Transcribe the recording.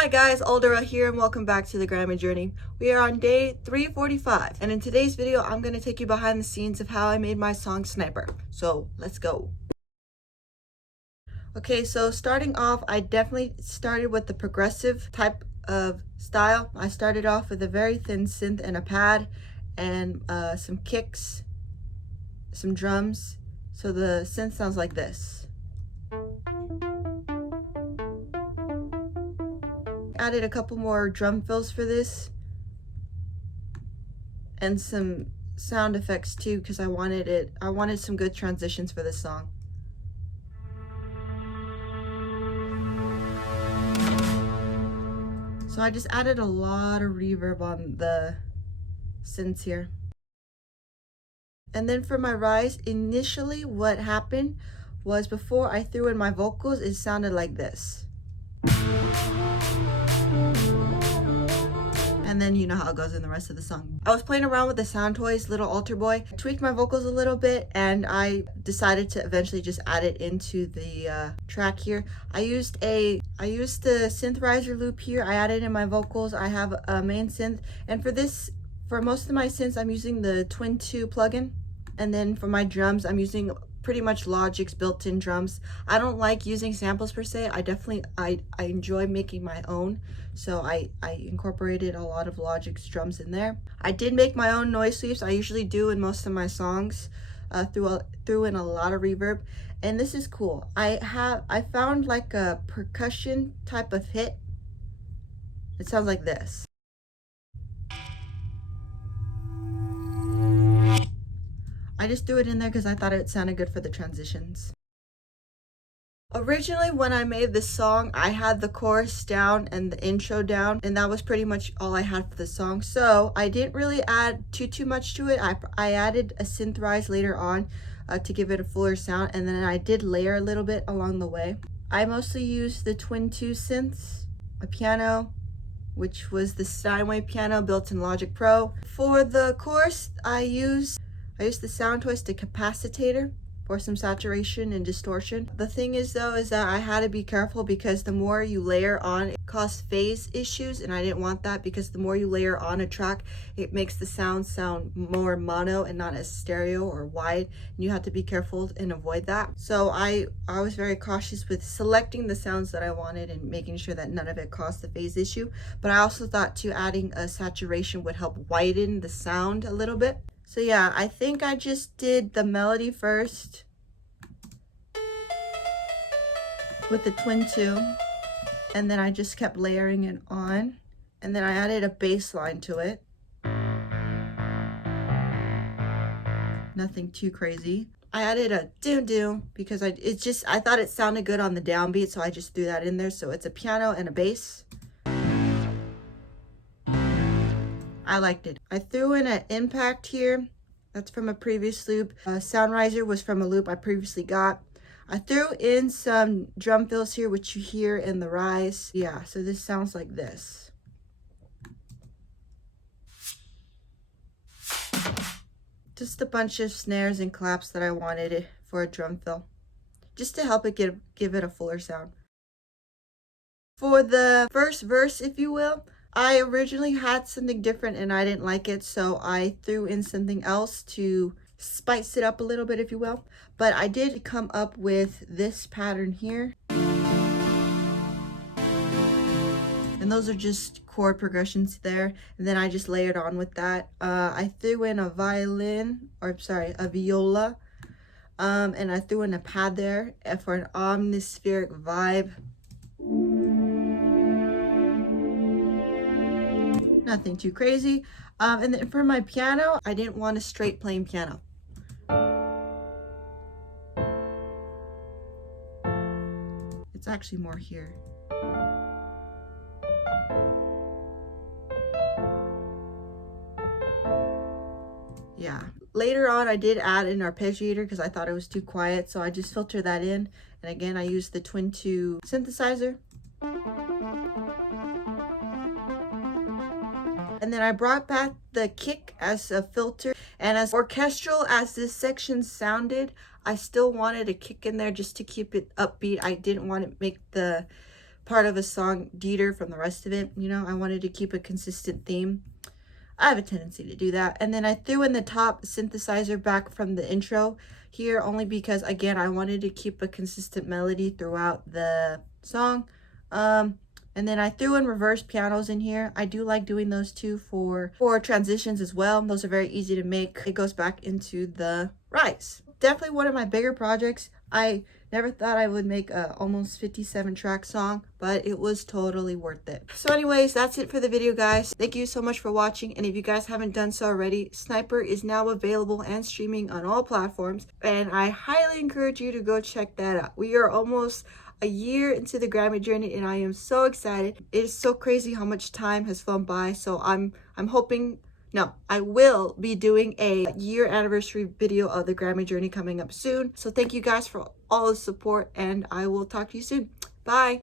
Hi guys, ALDURA here and welcome back to the Grammy Journey. We are on day 345 and in today's video I'm going to take you behind the scenes of how I made my song Sniper. So let's go. Okay, so starting off, I definitely started with the progressive type of style. I started off with a very thin synth and a pad and some kicks, some drums. So the synth sounds like this. Added a couple more drum fills for this and some sound effects too because I wanted some good transitions for this song. So I just added a lot of reverb on the synths here. And then for my rise, initially what happened was before I threw in my vocals, it sounded like this. And then you know how it goes in the rest of the song. I was playing around with the Sound Toys Little Altar Boy, tweaked my vocals a little bit, and I decided to eventually just add it into the track here. I used the synthesizer loop here. I added in my vocals. I have a main synth, and for most of my synths, I'm using the Twin 2 plugin. And then for my drums, I'm using pretty much Logic's built-in drums. I don't like using samples per se. I enjoy making my own, so I incorporated a lot of Logic's drums in there. I did make my own noise sweeps. I usually do in most of my songs. Threw in a lot of reverb, and this is cool. I found like a percussion type of hit. It sounds like this. I just threw it in there because I thought it sounded good for the transitions. Originally, when I made this song, I had the chorus down and the intro down, and that was pretty much all I had for the song. So I didn't really add too much to it. I added a synth rise later on to give it a fuller sound, and then I did layer a little bit along the way. I mostly used the Twin 2 synths, a piano, which was the Steinway piano built in Logic Pro. For the chorus, I used the Sound Toys to capacitator for some saturation and distortion. The thing is though, is that I had to be careful because the more you layer on, it causes phase issues, and I didn't want that because the more you layer on a track, it makes the sound more mono and not as stereo or wide, and you have to be careful and avoid that. So I was very cautious with selecting the sounds that I wanted and making sure that none of it caused the phase issue. But I also thought too, adding a saturation would help widen the sound a little bit. So yeah, I think I just did the melody first with the Twin 2, and then I just kept layering it on, and then I added a bass line to it. Nothing too crazy. I added a doo-doo because I thought it sounded good on the downbeat, so I just threw that in there. So it's a piano and a bass. I liked it. I threw in an impact here. That's from a previous loop. Sound riser was from a loop I previously got. I threw in some drum fills here, which you hear in the rise. Yeah, so this sounds like this. Just a bunch of snares and claps that I wanted for a drum fill, just to help it give it a fuller sound. For the first verse, if you will, I originally had something different and I didn't like it, so I threw in something else to spice it up a little bit, if you will. But I did come up with this pattern here. And those are just chord progressions there. And then I just layered on with that. I threw in a viola. And I threw in a pad there for an omnispheric vibe. Nothing too crazy. And then for my piano, I didn't want a straight plain piano. It's actually more here. Yeah. Later on, I did add an arpeggiator because I thought it was too quiet, so I just filtered that in. And again, I used the Twin 2 synthesizer. And then I brought back the kick as a filter, and as orchestral as this section sounded, I still wanted a kick in there just to keep it upbeat. I didn't want to make the part of a song deter from the rest of it. You know, I wanted to keep a consistent theme. I have a tendency to do that. And then I threw in the top synthesizer back from the intro here only because, again, I wanted to keep a consistent melody throughout the song. And then I threw in reverse pianos in here. I do like doing those too for transitions as well. Those are very easy to make. It goes back into the rise. Definitely one of my bigger projects. I never thought I would make a almost 57 track song, but it was totally worth it. So anyways, that's it for the video, guys. Thank you so much for watching. And if you guys haven't done so already, Sniper is now available and streaming on all platforms. And I highly encourage you to go check that out. We are almost a year into the Grammy journey and I am so excited. It is so crazy how much time has flown by. So I'm hoping, no, I will be doing a year anniversary video of the Grammy journey coming up soon. So thank you guys for all the support and I will talk to you soon. Bye.